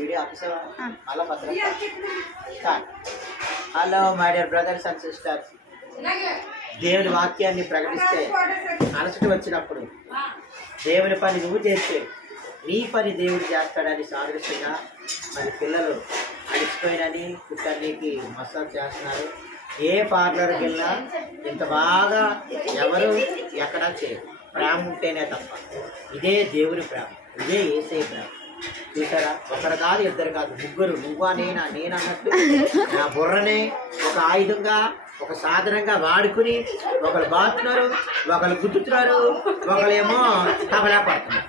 Video officer అలా పత్రం start. Hello my dear brothers and sisters, దేవుని వాక్యాన్ని ప్రకటిస్తే అలసట వచ్చినప్పుడు దేవుని పని నువ్వు చేస్తే నీ పని దేవుడు చేస్తాడని సాదృశ్యంగా మరి పిల్లలు అడిచిపోయినని పుట్టడానికి మసాజ్ చేస్తున్నారు. ఏ పార్లర్కి వెళ్ళినా ఇంత బాగా ఎవరు ఎక్కడా చేయరు. ప్రేమ ఉంటేనే తప్ప. ఇదే దేవుని ప్రేమ, ఇదే యేసయ్య ప్రేమ. చూసారా, ఒకరు కాదు ఇద్దరు కాదు ముగ్గురు, నువ్వా నేనా నేనన్నట్టు నా బుర్రనే ఒక ఆయుధంగా ఒక సాధనంగా వాడుకుని ఒకరు బాతున్నారు, ఒకరు గుద్దుతున్నారు, ఒకరేమో తబలా పడుతున్నారు.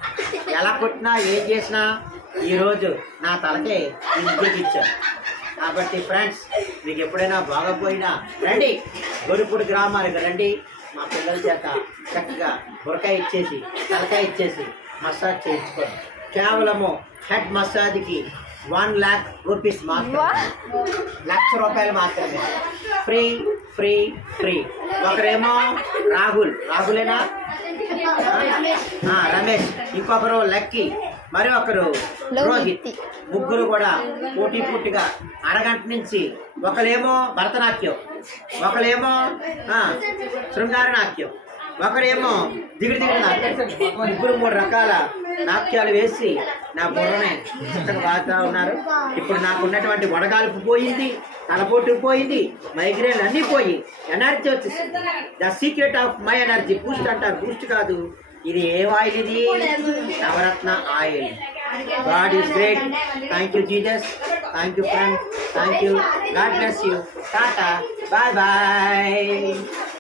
ఎలా కొట్టినా ఏం చేసినా ఈరోజు నా తలకే ఇంటికి ఇచ్చారు. కాబట్టి ఫ్రెండ్స్, మీకు ఎప్పుడైనా బాగపోయినా రండి, గొరుపుడు గ్రామానికి రండి. మా పిల్లల చేత చక్కగా బురకాయ ఇచ్చేసి తలకాయ ఇచ్చేసి మసాజ్ చేయించుకోండి. కేవలము హెడ్ మసాజ్కి 1 lakh rupees మాత్రమే, ₹1,00,000 మాత్రమే. Free free free. ఒకరేమో రాహులేనా రమేష్, ఇంకొకరు లక్కీ, మరి ఒకరు రోహిత్. ముగ్గురు కూడా పోటీగా అరగంట నుంచి ఒకరేమో భరతనాట్యం, ఒకరేమో శృంగార నాట్యం, ఒకరేమో దిగుడు నాట్యం. ముగ్గురు 3 రకాల నాట్యాలు వేసి నా బుర్రనే చక్కగా బాగుతా ఉన్నారు. ఇప్పుడు నాకు ఉన్నటువంటి వడగాలుపు పోయింది, తలపోటు పోయింది, మైగ్రేన్ అన్నీ పోయి ఎనర్జీ వచ్చేసింది. The secret of my energy Boost అంటారు. బూస్ట్ కాదు, ఇది ఏ ఆయిల్? ఇది నవరత్న oil. God is great. Thank you Jesus. Thank you friend. Thank you. God bless you. Tata. Bye bye.